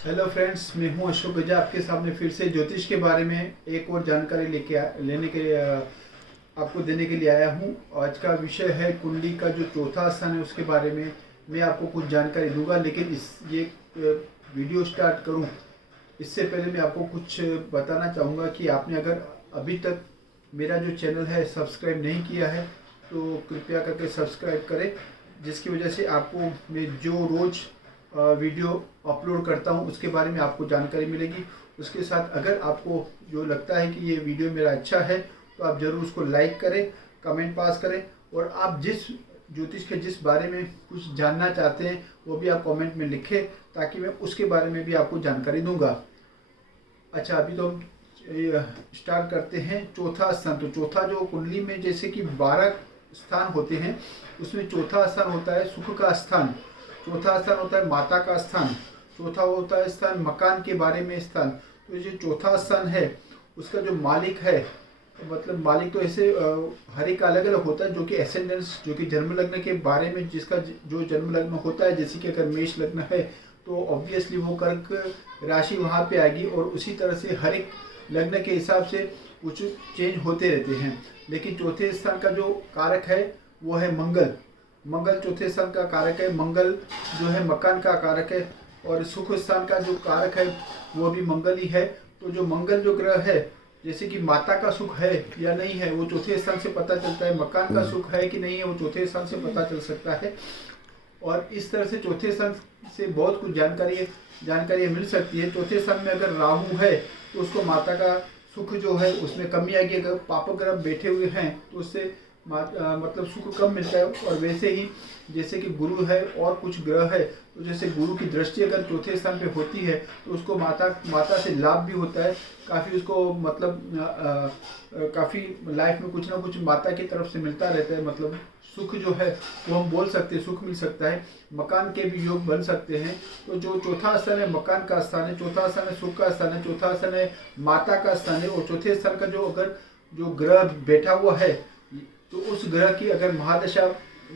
Hello friends, मैं हूं अशोक गजा आपके सामने फिर से ज्योतिष के बारे में एक और जानकारी लेने के आपको देने के लिए आया हूं। आज का विषय है कुंडली का जो चौथा स्थान है उसके बारे में मैं आपको कुछ जानकारी दूंगा। लेकिन ये वीडियो स्टार्ट करूं इससे पहले मैं आपको कुछ बताना चाहूँगा कि आपने अगर अभी तक मेरा जो चैनल है सब्सक्राइब नहीं किया है तो कृपया करके सब्सक्राइब करें, जिसकी वजह से आपको मैं जो रोज़ वीडियो अपलोड करता हूं उसके बारे में आपको जानकारी मिलेगी। उसके साथ अगर आपको जो लगता है कि ये वीडियो मेरा अच्छा है तो आप ज़रूर उसको लाइक करें, कमेंट पास करें, और आप जिस ज्योतिष के जिस बारे में कुछ जानना चाहते हैं वो भी आप कमेंट में लिखें, ताकि मैं उसके बारे में भी आपको जानकारी दूंगा। अच्छा, अभी तो हम स्टार्ट करते हैं। चौथा स्थान, तो चौथा जो कुंडली में जैसे कि 12 स्थान होते हैं उसमें चौथा स्थान होता है सुख का स्थान, चौथा स्थान होता है माता का स्थान, चौथा होता है स्थान मकान के बारे में स्थान। तो ये जो चौथा स्थान है उसका जो मालिक है, तो मतलब मालिक तो ऐसे हर एक अलग अलग होता है, जो कि एसेंडेंस, जो कि जन्म लग्न के बारे में जिसका जो जन्म लग्न होता है, जैसे कि अगर मेष लग्न है तो ऑब्वियसली वो कर्क राशि वहाँ पे आएगी, और उसी तरह से हर एक लग्न के हिसाब से कुछ चेंज होते रहते हैं। लेकिन चौथे स्थान का जो कारक है वो है मंगल। मंगल चौथे स्थान का कारक है। मंगल जो है मकान का कारक है, और सुख स्थान का जो कारक है वो भी मंगल ही है। तो जो मंगल जो ग्रह है, जैसे कि माता का सुख है या नहीं है वो चौथे स्थान से पता चलता है, मकान का सुख है कि नहीं है वो चौथे स्थान से पता चल सकता है। और इस तरह से चौथे स्थान से बहुत कुछ जानकारी मिल सकती है। चौथे स्थान में अगर राहु है तो उसको माता का सुख जो है उसमें कमी आएगी। अगर पाप ग्रह बैठे हुए हैं तो उससे मतलब सुख कम मिलता है। और वैसे ही जैसे कि गुरु है और कुछ ग्रह है, तो जैसे गुरु की दृष्टि अगर चौथे स्थान पे होती है तो उसको माता से लाभ भी होता है काफ़ी, उसको मतलब काफ़ी लाइफ में कुछ ना कुछ माता की तरफ से मिलता रहता है। मतलब सुख जो है वो हम बोल सकते हैं, सुख मिल सकता है। मकान के भी योग बन सकते हैं। तो जो चौथा स्थान है मकान का स्थान है, चौथा स्थान है सुख का स्थान है, चौथा स्थान है माता का स्थान है। और चौथे स्थान का जो ग्रह बैठा हुआ है तो उस ग्रह की अगर महादशा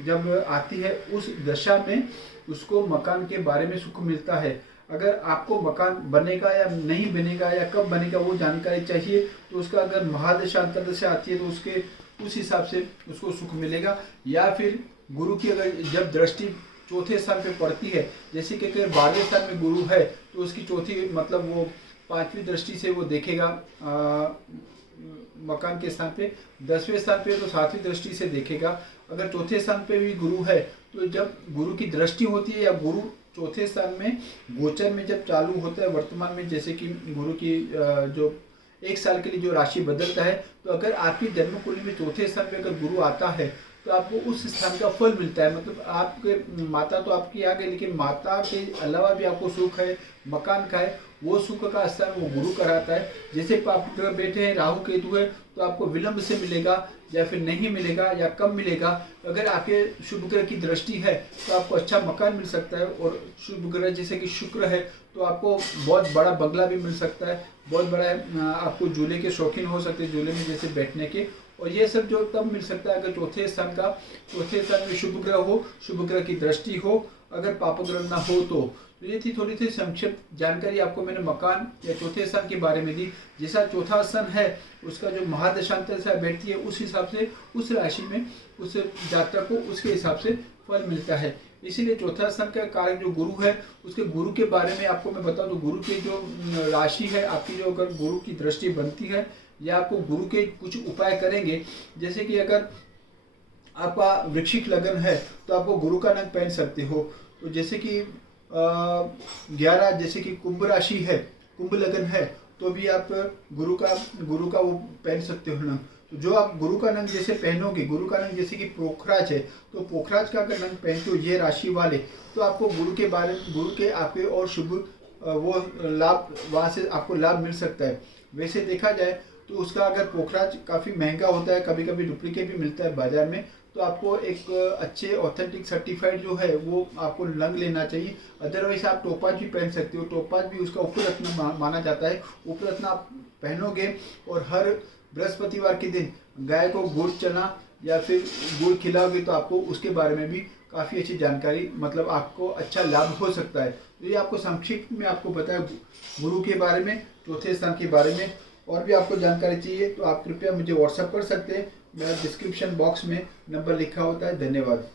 जब आती है उस दशा में उसको मकान के बारे में सुख मिलता है। अगर आपको मकान बनेगा या नहीं बनेगा या कब बनेगा वो जानकारी चाहिए, तो उसका अगर महादशा अंतर्दशा आती है तो उसके उस हिसाब से उसको सुख मिलेगा। या फिर गुरु की अगर जब दृष्टि चौथे स्थान पे पड़ती है, जैसे कि अगर 12वें स्थान में गुरु है तो उसकी चौथी मतलब वो 5वीं दृष्टि से वो देखेगा मकान के स्थान पे। 10वें स्थान पे तो 7वीं दृष्टि से देखेगा। अगर चौथे स्थान पे भी गुरु है तो जब गुरु की दृष्टि होती है या गुरु चौथे स्थान में गोचर में जब चालू होता है वर्तमान में, जैसे कि गुरु की जो 1 साल के लिए जो राशि बदलता है, तो अगर आपकी जन्म कुंडली में चौथे स्थान पे अगर गुरु आता है तो आपको उस स्थान का फल मिलता है। मतलब आपके माता तो आपकी आ गई, लेकिन माता के अलावा भी आपको सुख है मकान का है, वो सुख का स्थान वो गुरु कराता है। जैसे आप बैठे हैं राहु केतु है तो आपको विलंब से मिलेगा या फिर नहीं मिलेगा या कम मिलेगा। अगर आपके शुभ ग्रह की दृष्टि है तो आपको अच्छा मकान मिल सकता है, और शुभ ग्रह जैसे कि शुक्र है तो आपको बहुत बड़ा बंगला भी मिल सकता है, बहुत बड़ा आपको झूले के शौकीन हो सकते हैं, झूले में जैसे बैठने के। और ये सब जो तब मिल सकता है अगर चौथे स्थान में शुभ ग्रह हो, शुभ ग्रह की दृष्टि हो, अगर पाप ग्रह ना हो तो। ये थी थोड़ी सी संक्षिप्त जानकारी आपको मैंने मकान या चौथे स्थान के बारे में दी। जैसा चौथा स्थान है उसका जो महादशांतर से बैठती है उस हिसाब से उस राशि में उस जातक को उसके हिसाब से फल मिलता है। इसीलिए चौथा स्थान का कारक जो गुरु है उसके गुरु के बारे में आपको मैं बताऊं तो गुरु की जो राशि है आपकी, जो अगर गुरु की दृष्टि बनती है या आपको गुरु के कुछ उपाय करेंगे, जैसे कि अगर आपका वृश्चिक लगन है तो आपको गुरु का नंग पहन सकते हो। तो जैसे कि 11 जैसे कि कुंभ राशि है, कुंभ लगन है, तो भी आप गुरु का वो पहन सकते हो नंग। तो जो आप गुरु का नंग जैसे पहनोगे, गुरु का नंग जैसे कि पोखराज है तो पोखराज का अगर नंग पहनते हो ये राशि वाले, तो आपको गुरु के आपके और शुभ वो लाभ वहाँ से आपको लाभ मिल सकता है। वैसे देखा जाए तो उसका अगर पोखराज काफ़ी महंगा होता है, कभी कभी डुप्लीकेट भी मिलता है बाजार में, तो आपको एक अच्छे ऑथेंटिक सर्टिफाइड जो है वो आपको नंग लेना चाहिए। अदरवाइज आप टोपाज भी पहन सकते हो, टोपाज भी उसका उपरत्न माना जाता है। उपरत्न आप पहनोगे और हर बृहस्पतिवार के दिन गाय को गुड़ चना या फिर गुड़ खिलाओगे तो आपको उसके बारे में भी काफ़ी अच्छी जानकारी, मतलब आपको अच्छा लाभ हो सकता है। तो ये आपको संक्षिप्त में आपको बताया गुरु के बारे में, चौथे स्थान के बारे में। और भी आपको जानकारी चाहिए तो आप कृपया मुझे व्हाट्सएप कर सकते हैं। मेरा डिस्क्रिप्शन बॉक्स में नंबर लिखा होता है। धन्यवाद।